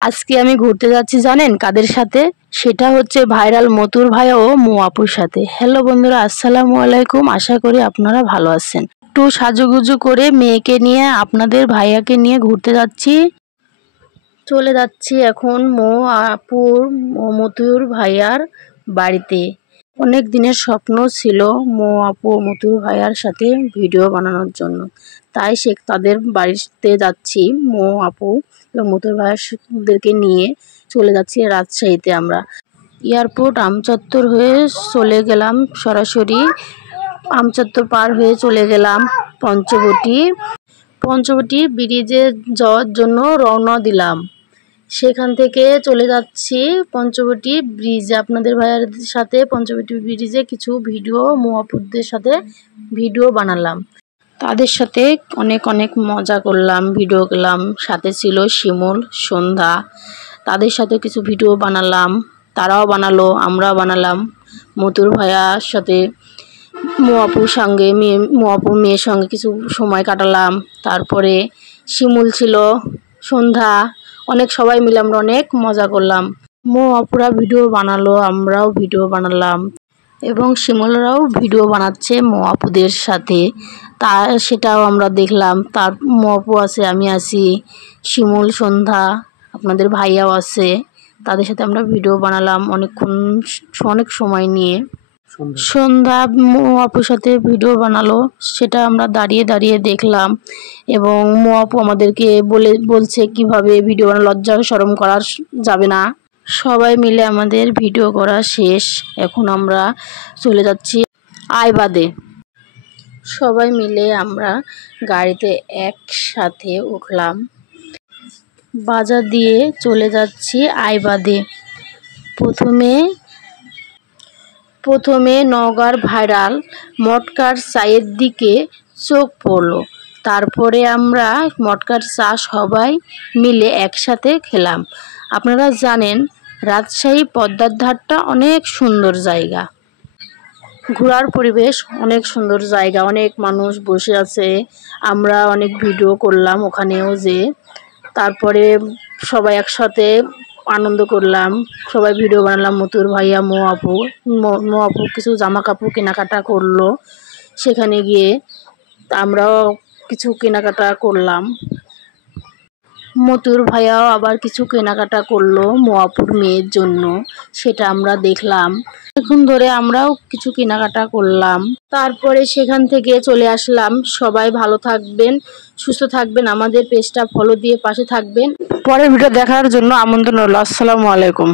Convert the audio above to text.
আজকে আমি ঘুরতে যাচ্ছি জানেন কাদের সাথে? সেটা হচ্ছে ভাইরাল মতুর ভাইয়া ও মৌ আপুর সাথে। হ্যালো বন্ধুরা, আসসালামু আলাইকুম। আশা করি আপনারা ভালো আছেন। একটু সাজুগুজু করে মেয়েকে নিয়ে আপনাদের ভাইয়াকে নিয়ে ঘুরতে যাচ্ছি। চলে যাচ্ছি এখন মৌ আপুর মতুর ভাইয়ার বাড়িতে। অনেক দিনের স্বপ্ন ছিল মৌ আপু মতুর ভাইয়ার সাথে ভিডিও বানানোর জন্য, তাই তাদের বাড়িতে যাচ্ছি। মৌ আপু এবং মতুর ভাইয়াদেরকে নিয়ে চলে যাচ্ছি রাজশাহীতে। আমরা এয়ারপোর্ট আমচত্বর হয়ে চলে গেলাম, সরাসরি আমচত্বর পার হয়ে চলে গেলাম পঞ্চবটি ব্রিজে যাওয়ার জন্য রওনা দিলাম। সেখান থেকে চলে যাচ্ছি পঞ্চবটি ব্রিজে। আপনাদের ভাইয়ার সাথে পঞ্চবটি ব্রিজে কিছু ভিডিও মৌ আপুদের সাথে ভিডিও বানালাম। তাদের সাথে অনেক অনেক মজা করলাম, ভিডিও করলাম। সাথে ছিল শিমুল, সন্ধ্যা। তাদের সাথে কিছু ভিডিও বানালাম, তারাও বানালো, আমরাও বানালাম। মতুর ভাইয়ার সাথে মৌ আপুর সঙ্গে মৌ আপুর মেয়ের সঙ্গে কিছু সময় কাটালাম। তারপরে শিমুল ছিল, সন্ধ্যা, অনেক সবাই মিলে আমরা অনেক মজা করলাম। মৌ আপুরা ভিডিও বানালো, আমরাও ভিডিও বানালাম এবং শিমুলরাও ভিডিও বানাচ্ছে মৌ আপুদের সাথে। সেটাও আমরা দেখলাম। তার মৌ আপু আছে, আমি আছি, শিমুল, সন্ধ্যা, আপনাদের ভাইয়াও আছে। তাদের সাথে আমরা ভিডিও বানালাম অনেক সময় নিয়ে। সন্ধ্যা মৌ আপুর সাথে ভিডিও বানালো, সেটা আমরা দাঁড়িয়ে দাঁড়িয়ে দেখলাম এবং মৌ আপু আমাদেরকে বলছে কিভাবে ভিডিও বানানো, লজ্জা শরম করা যাবে না। সবাই মিলে আমাদের ভিডিও করা শেষ। এখন আমরা চলে যাচ্ছি আইবাদে। সবাই মিলে আমরা গাড়িতে একসাথে উঠলাম, বাজার দিয়ে চলে যাচ্ছি আইবাদে। প্রথমে নওগাঁর ভাইরাল মটকার চায়ের দিকে চোখ পড়লো। তারপরে আমরা মটকার চা সবাই মিলে একসাথে খেলাম। আপনারা জানেন রাজশাহী পদ্মার ধারটা অনেক সুন্দর জায়গা, ঘোরার পরিবেশ অনেক সুন্দর জায়গা, অনেক মানুষ বসে আছে। আমরা অনেক ভিডিও করলাম ওখানেও যে। তারপরে সবাই একসাথে আনন্দ করলাম, সবাই ভিডিও বানালাম। মতুর ভাইয়া, মৌ আপু কিছু জামা কাপড় কেনাকাটা করলো। সেখানে গিয়ে আমরাও কিছু কেনাকাটা করলাম। মতুর ভাইয়াও আবার কিছু কেনাকাটা করলো মৌ আপুর মেয়ের জন্য, সেটা আমরা দেখলাম। এখন ধরে আমরাও কিছু কেনাকাটা করলাম। তারপরে সেখান থেকে চলে আসলাম। সবাই ভালো থাকবেন, সুস্থ থাকবেন, আমাদের পেজটা ফলো দিয়ে পাশে থাকবেন। পরের ভিডিও দেখার জন্য আমন্ত্রণ রইল। আসসালামু আলাইকুম।